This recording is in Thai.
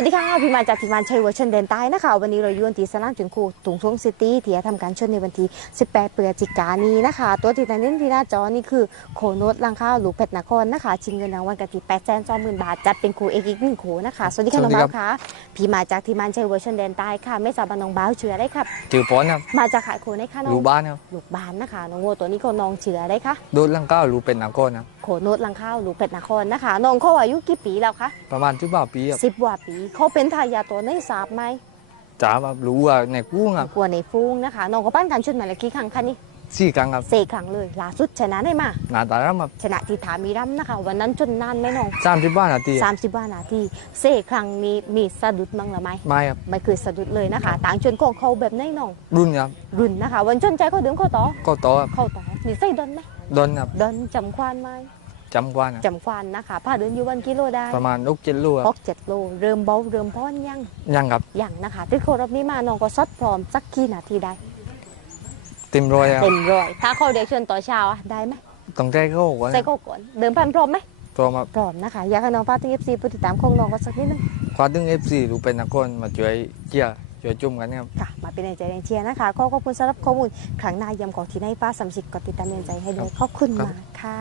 สวัสดีค่ะพี่มาจากทีมงานชัยเวอร์ชันเดนใต้นะคะวันนี้เราอยู่ที่สนามจุนคูตุงทงซิตี้ที่จะทำการชนในวันที่ 18 พฤศจิกายนนี้นะคะ ตัวที่เน้นที่หน้าจอนี่คือโคโนตลังข้าวหลูกเพชรนครนะคะชิงเงินรางวัลกันที่8แสนสองหมื่นบาทจัดเป็นครูเอกอีกหนึ่งครูนะคะสวัสดีค่ะสวัน้อสงดีบ้าครับวค่ะพี่มาจากทีมงานชัยเวอร์ชันเดนใต้ค่ะไม่ทราบว่าน้องบ้าวเชื่อได้ครับจือป้อนครับมาจากขายโคในค่ะน้องรูบ้านครับลูกบานนะคะน้องโง่ตัวนี้ก็น้องเชื่อได้ค่ะโดนลังก้าวรูเป็นนักก้อนครับ โคโนตลังข้าวหลูกเพชรนครนะคะน้องเขาอายุกี่ปีแล้วคะประมาณที่บ่าปีครับสิบกว่าปีเขาเป็นทายาทตัวในทราบไหมจ๋าแบบรู้ว่าในกุ้งครับกลัวในฟุ้งนะคะน้องก็ปั้นกันชุดมาแล้วกี่ครั้งคะนี่สี่ครั้งครับสี่ครั้งเลยล่าสุดชนะได้มาหนาตาร่ำครับชนะที่ถามีรัมนะคะ วันนั้นจนนานไหมน้องสามสิบบ้านนาทีสามสิบว่านาทีสี่ครั้งนี้มีสะดุดมั้งหรือไม่ไม่ครับไม่เคยสะดุดเลยนะคะ ต่างชนของเขาแบบไหนน้องรุ่นครับรุ่นนะคะ วันจนใจเขาดึงเขาต่อก็ต่อครับเขาต่อนี่ใส่ดนไหมโดนครับดนจำควานไหม จำกวานครับจำควานนะคะผ้าเดินอยู่วันกิโลได้ประมาณลูกเจ็ดลูกคหรับกเจ็ดโลเริ่มเบาเริ่มพ้อนยังยังครับยังนะคะที่โครอบนี้มาน้องก็ซดพร้อมสักกี่นาทีได้เต็มร้อยครับเต็มร้อยถ้าเขาเด็กชวนต่อเช้าอะได้ไหมต้องใจเข้าก่อนใส่เขาก่อนเดิมพันพร้อมไหมพร้อมครับพร้อมนะคะอยากให้น้องฟ้าตึงเอฟซีผู้ติดตามของน้องก็สักนิดนึง คว้าตึงเอฟซีรูเป็นนักก้อนมาช่วยเจียร์ช่วยจุ่มกันครับ ค่ะมาเป็นแรงใจแรงเชียร์นะคะขอขอบคุณสำหรับข้อมูลครั้งหน้าเยี่ยมของที่ในฟ้าสำสิกกดติดตามเรียนใจให้ด้วยขอบคุณมากค่ะ